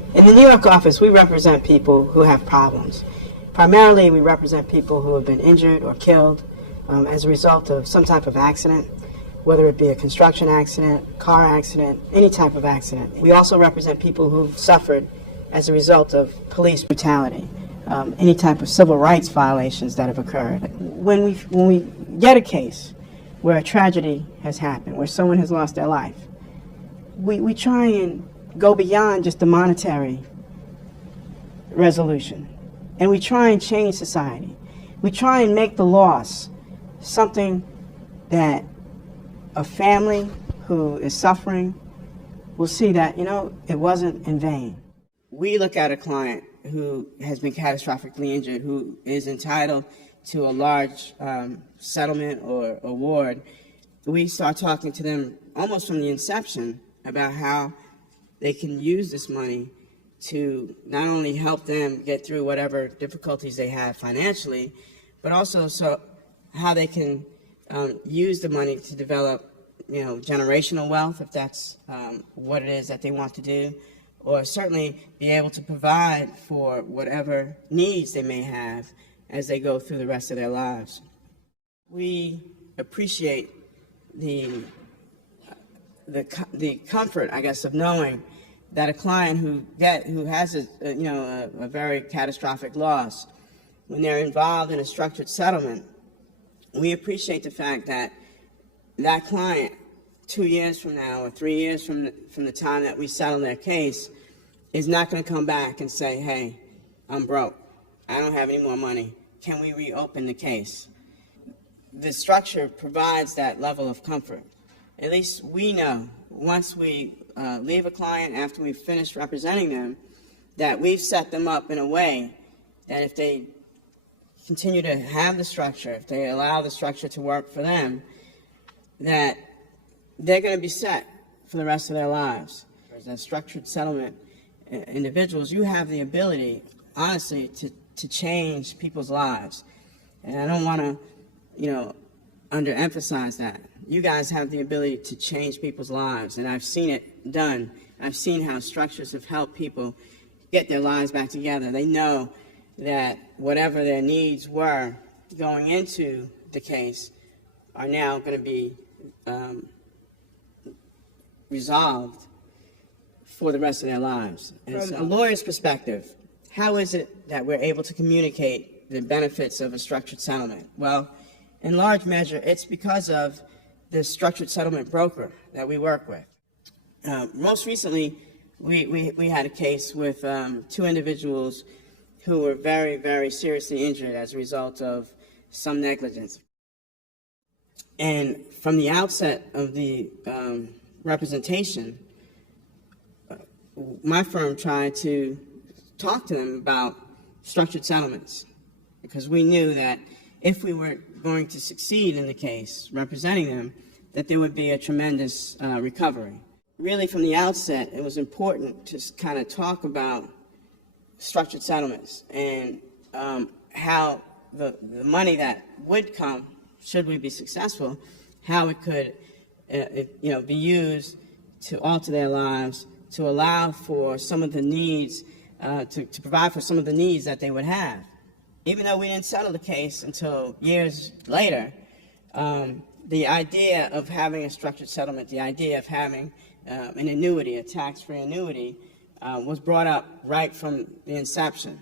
In the New York office, we represent people who have problems. Primarily, we represent people who have been injured or killed as a result of some type of accident, whether it be a construction accident, car accident, any type of accident. We also represent people who've suffered as a result of police brutality, any type of civil rights violations that have occurred. When we get a case where a tragedy has happened, where someone has lost their life, we try and go beyond just the monetary resolution. And we try and change society. We try and make the loss something that a family who is suffering will see that, it wasn't in vain. We look at a client who has been catastrophically injured, who is entitled to a large settlement or award. We start talking to them almost from the inception about how they can use this money to not only help them get through whatever difficulties they have financially, but also how they can use the money to develop, generational wealth, if that's what it is that they want to do, or certainly be able to provide for whatever needs they may have as they go through the rest of their lives. We appreciate the comfort, I guess, of knowing that a client who has a very catastrophic loss, when they're involved in a structured settlement, we appreciate the fact that that client, 2 years from now or 3 years from the time that we settle their case, is not going to come back and say, hey, I'm broke, I don't have any more money, can we reopen the case? The structure provides that level of comfort. At least we know, once we leave a client after we've finished representing them, that we've set them up in a way that if they continue to have the structure, if they allow the structure to work for them, that they're going to be set for the rest of their lives. As structured settlement individuals, you have the ability, honestly, to change people's lives. And I don't want to, underemphasize that. You guys have the ability to change people's lives, and I've seen it done. I've seen how structures have helped people get their lives back together. They know that whatever their needs were going into the case are now going to be resolved for the rest of their lives. And from a lawyer's perspective, how is it that we're able to communicate the benefits of a structured settlement? Well, in large measure, it's because of the structured settlement broker that we work with. Most recently, we had a case with two individuals who were very, very seriously injured as a result of some negligence. And from the outset of the representation, my firm tried to talk to them about structured settlements, because we knew that if we were going to succeed in the case, representing them, that there would be a tremendous recovery. Really, from the outset, it was important to kind of talk about structured settlements and how the money that would come, should we be successful, how it could be used to alter their lives, to allow for some of the needs, to provide for some of the needs that they would have. Even though we didn't settle the case until years later, the idea of having a structured settlement, the idea of having an annuity, a tax-free annuity, was brought up right from the inception.